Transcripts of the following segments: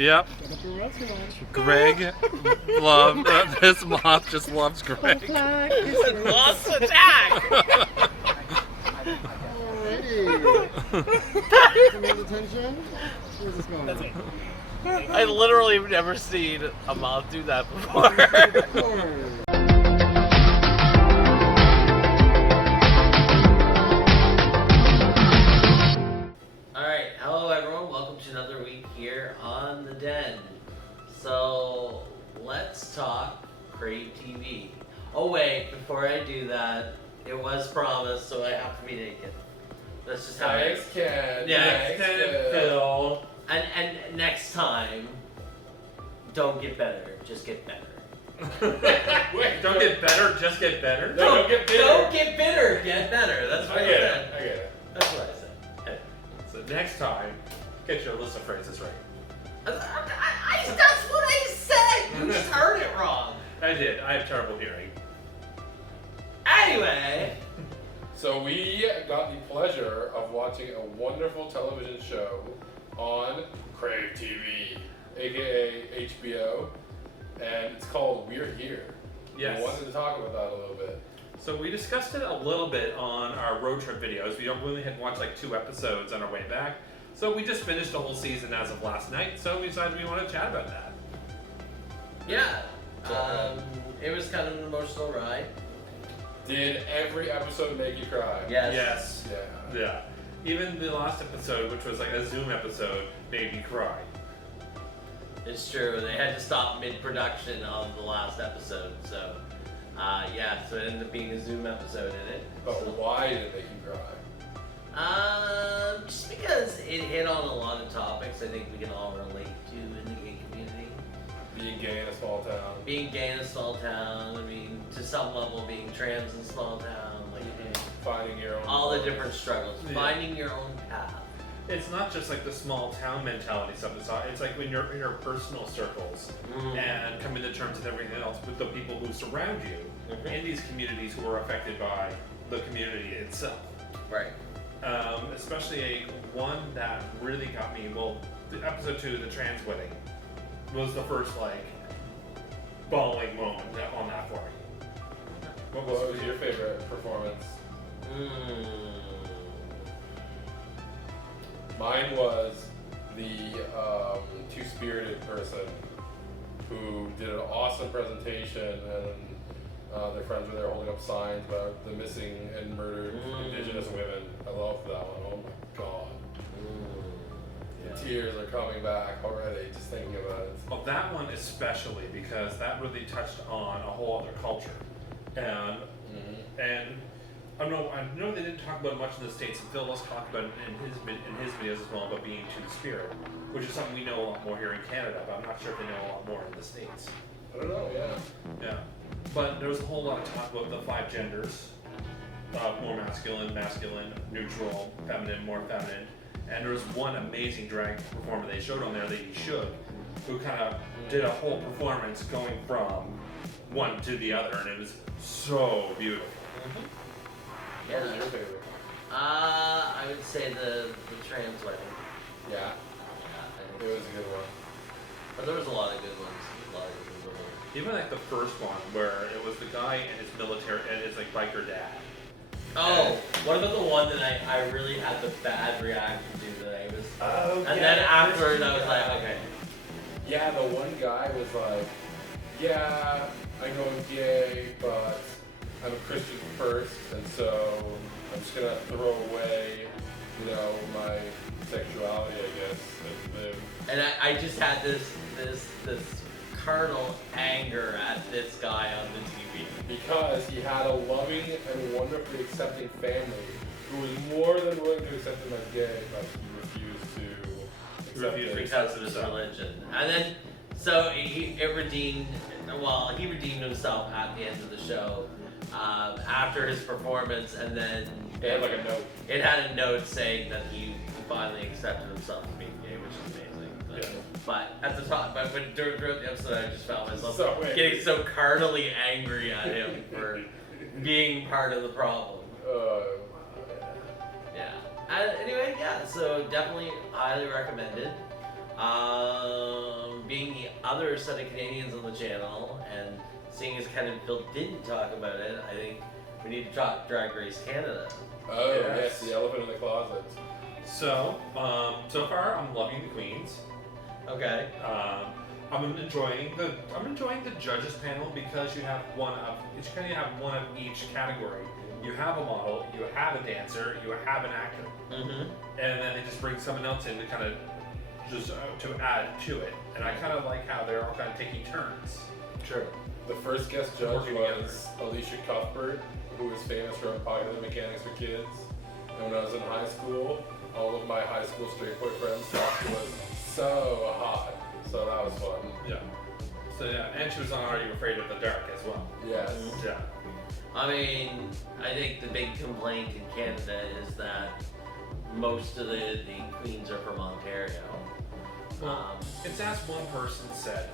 Yep. Greg loved this moth just loves Greg. Moth's attack! I literally have never seen a moth do that before. Alright, hello everyone, welcome to another week here on The Den. So, let's talk Crave TV. Oh wait, before I do that, it was promised, so I have to be naked. That's just how it is. Thanks, Ken. Yeah, Thanks, Phil. And next time, don't get better, just get better. Wait, don't get better, just get better? No, don't get bitter. Don't get bitter, get better. That's what I said. I get it. That's what I said. So next time, get your list of phrases right. That's what I said! You just heard it wrong. I did. I have terrible hearing. Anyway. So we got the pleasure of watching a wonderful television show on Crave TV, aka HBO, and it's called We're Here. Yes. We wanted to talk about that a little bit. So we discussed it a little bit on our road trip videos. We only had watched like 2 episodes on our way back. So we just finished the whole season as of last night, so we decided we want to chat about that. Yeah. It was kind of an emotional ride. Did every episode make you cry? Yes. Yeah. Yeah. Even the last episode, which was like a Zoom episode, made me cry. It's true. They had to stop mid-production of the last episode, so so it ended up being a Zoom episode in it. But So, why did it make you cry? just because it hit on a lot of topics I think we can all relate to in the gay community. Being gay in a small town. Being gay in a small town, I mean, to some level being trans in a small town, like Finding your own all the voice. different struggles, Yeah. finding your own path. It's not just like the small town mentality stuff. It's like when you're in your personal circles and coming to terms with everything else with the people who surround you in these communities who are affected by the community itself. Right. Especially one that really got me. Well, the episode 2, the trans wedding, was the first like bawling moment on that for me. What was your favorite performance? Mine was the two-spirited person who did an awesome presentation, and their friends were there holding up signs about the missing and murdered Indigenous women. I love that one. Oh my god. The tears are coming back already just thinking about it. Well, that one especially because that really touched on a whole other culture, and I know they didn't talk about it much in the States, and Phil has talked about it in his videos as well about being two-spirit, which is something we know a lot more here in Canada, but I'm not sure if they know a lot more in the States. I don't know, yeah. Yeah, but there was a whole lot of talk about the 5 genders, more masculine, neutral, feminine, more feminine, and there was one amazing drag performer they showed on there, Lady Shook, who kind of did a whole performance going from one to the other, and it was so beautiful. What was your favorite? I would say the trans wedding. Yeah, I it think was a good one. but there was a lot of good ones. Even like the first one where it was the guy and his military and his like biker dad. Oh, what about the one that I really had the bad reaction to that I was and yeah, then afterwards I was like, okay. Yeah, the one guy was like, yeah, I know I'm gay, but I'm a Christian first, and so I'm just gonna throw away, my sexuality, I guess, and live. And I just had this carnal anger at this guy on the TV. Because he had a loving and wonderfully accepting family who was more than willing to accept him as gay, but he refused to accept it. Because of his religion. And then, so he redeemed himself at the end of the show after his performance, and then It had like a note. It had a note saying that he finally accepted himself as being gay, which is amazing. But, but at the top, during the episode, I just found myself getting so carnally angry at him for being part of the problem. Anyway, yeah, so definitely highly recommended. other set of Canadians on the channel, and seeing as Ken and Phil didn't talk about it, I think we need to talk Drag Race Canada. Oh, Yes. yes, the elephant in the closet. So, so far I'm loving the queens. Okay. I'm enjoying the judges panel because you have one of each category. You have a model, you have a dancer, you have an actor, Mm-hmm. and then they just bring someone else in to kind of just to add to it. And I kind of like how they're all kind of taking turns. True. The first guest judge Working was Alicia Cuthbert, who was famous for Popular Mechanics for Kids. And when I was in high school, all of my high school straight boy friends thought she was so hot. So that was fun. Yeah. So yeah, and she was on Are You Afraid of the Dark as well. Yes. Yeah. I mean, I think the big complaint in Canada is that most of the queens are from Ontario. It's as one person said.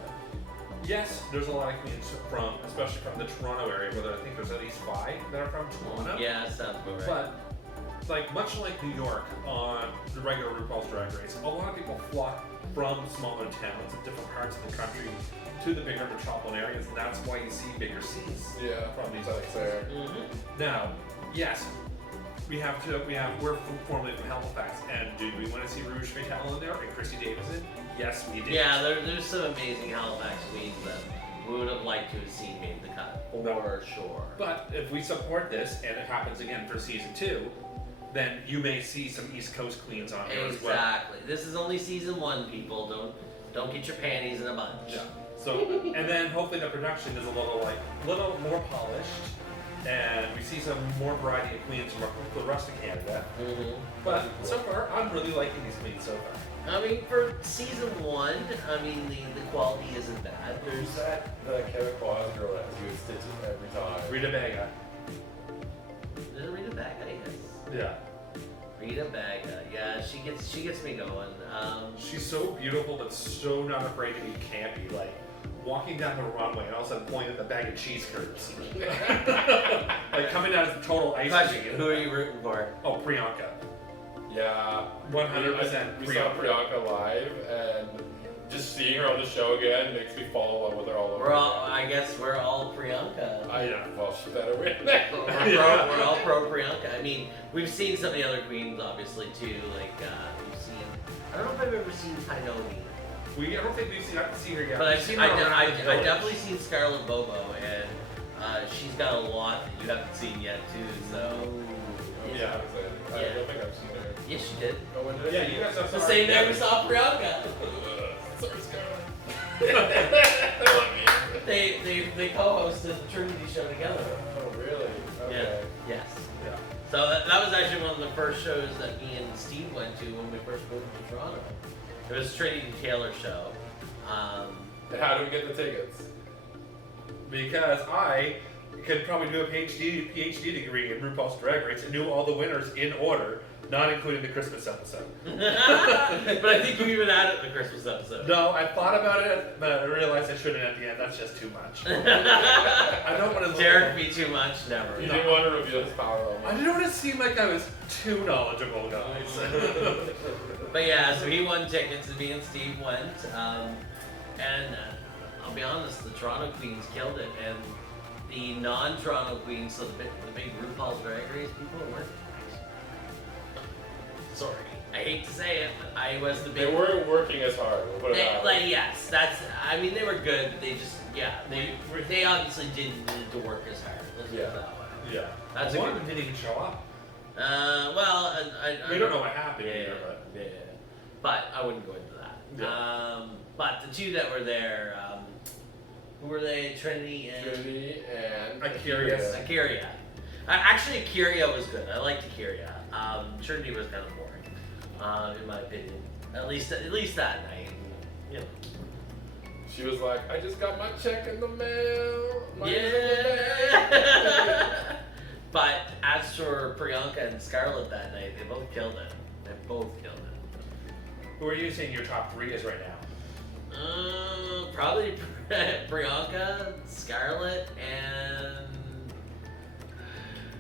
Yes, there's a lot of queens from, especially from the Toronto area, where I think there's at least 5 that are from Toronto. Yeah, sounds about right. But like much like New York on the regular RuPaul's Drag Race, a lot of people flock from smaller towns in different parts of the country to the bigger metropolitan areas, and that's why you see bigger scenes Yeah. from these That's places. fair. Mm-hmm. Now, yes, we're formerly from Halifax, and did we want to see Rouge Fatale in there and Christy Davidson? Yes, we did. Yeah, there's some amazing Halifax queens that we would have liked to have seen made the cut, for sure. But if we support this and it happens again for season 2, then you may see some East Coast queens on here as well. Exactly. This is only season 1, people. Don't get your panties in a bunch. Yeah. So, and then hopefully the production is a little more polished, and we see some more variety of queens from the rest of Canada. Mm-hmm. But so far, I'm really liking these queens so far. I mean, for season 1, I mean, the quality isn't bad. There's that Kevin Claus girl that has good stitches every time. Rita Vega. Is it Rita Baga? Yes. Yeah. Rita Baga. Yeah, she gets me going. She's so beautiful, but so not afraid to be campy. Like walking down the runway and all of a sudden pointing at the bag of cheese curds. Like coming out as a total ice Patrick, cream. who are you rooting for? Oh, Priyanka. Yeah. 100% We saw Priyanka live, and just seeing her on the show again makes me fall in love with her all over. I guess we're all Priyanka. Well, she better win. We're all pro Priyanka. I mean, we've seen some of the other queens, obviously, too. Like, we've seen. I don't know if I've ever seen Tainoni. I don't think we've seen her yet. But We've seen her around the I've village. definitely seen Scarlett Bobo, and she's got a lot that you haven't seen yet, too. So. Yeah, I'm excited. I Yeah. don't think I've seen her. Yes, she did. Oh, when did I Yeah, see you her? guys have It's the some same day we together. saw Priyanka. Sorry, Scarlett. I love you. They co-hosted the Trinity show together. Oh, really? Okay. Yeah. Yes. Yeah. So that was actually one of the first shows that me and Steve went to when we first moved to Toronto. It was Trinity Taylor show. And how do we get the tickets? Because I could probably do a PhD degree in RuPaul's Drag Race and knew all the winners in order, not including the Christmas episode. But I think you even added the Christmas episode. No, I thought about it, but I realized I shouldn't at the end. That's just too much. I don't want to. Derek be too much, never. You didn't want to reveal his power level. I didn't want to seem like I was too knowledgeable, guys. But yeah, so he won tickets and me and Steve went. And I'll be honest, the Toronto Queens killed it. And the non-Toronto Queens, so the big RuPaul's Drag Race people weren't. Sorry, I hate to say it, but I was the big. They weren't working as hard. We'll put it that way. Like yes, that's. I mean, they were good, but they just they obviously didn't need to work as hard. Let's put it that way. Yeah. That's a One good. of them didn't even show up. Well, We don't know what happened Yeah, either, but. yeah. But I wouldn't go into that. Yeah. But the two that were there, who were they? Trinity and Trinity and Akira. Akira. Actually, Akira was good. I liked Akira. Trinity was kind of boring, in my opinion. At least that night. You know. She was like, I just got my check in the mail. Yeah. But as for Priyanka and Scarlett that night, they both killed it. They both killed it. Who are you saying your top 3 is right now? Probably Priyanka, Scarlett, and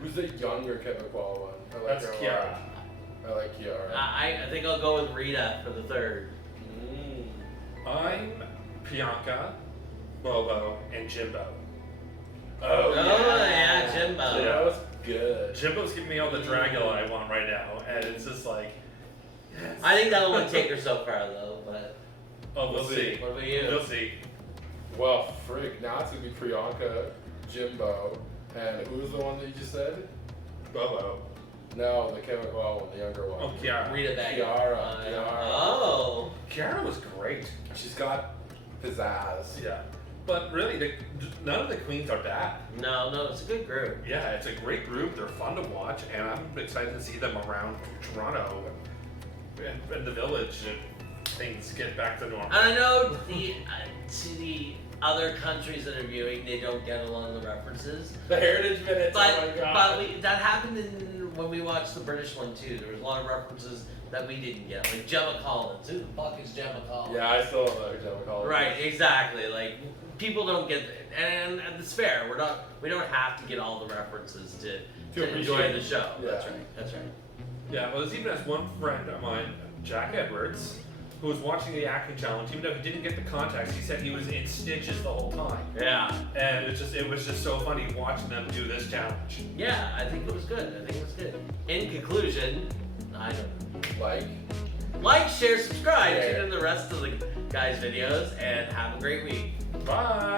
Who's the younger Quebecois one? I like That's her a Kiara. lot. I like Kiara. I think I'll go with Rita for the third. Mm. I'm Priyanka, Bobo, and Jimbo. Oh, yeah, Jimbo. That was good. Jimbo's giving me all the Dragula I want right now, and it's just like, yes. I think that won't take her so far though, but Oh, we'll see. what about you? We'll see. Well, frig, now it's gonna be Priyanka, Jimbo, and who was the one that you just said? Bobo. No, the chemical one, the younger one. Oh, Kiara. Rita Baga. Kiara. Oh. Kiara was great. She's got pizzazz. Yeah. But really, none of the queens are bad. No, it's a good group. Yeah, it's a great group. They're fun to watch, and I'm excited to see them around Toronto and the village and things get back to normal. And I know to the other countries that are viewing, they don't get a lot of the references. The Heritage Minutes, But, oh my god. that happened when we watched the British one too. There was a lot of references that we didn't get, like Gemma Collins. Who the fuck is Gemma Collins? Yeah, I still don't know who Gemma Collins is. Right, exactly. Like people don't get it, and it's fair. We don't have to get all the references to enjoy appreciate the it. show. Yeah. That's right. Yeah, well, there's even as one friend of mine, Jack Edwards, who was watching the acting challenge. Even though he didn't get the context, he said he was in stitches the whole time. Yeah. And it was just so funny watching them do this challenge. Yeah, I think it was good. In conclusion, I don't know. Like, share, subscribe, Yeah. tune in the rest of the guys' videos, and have a great week. Bye.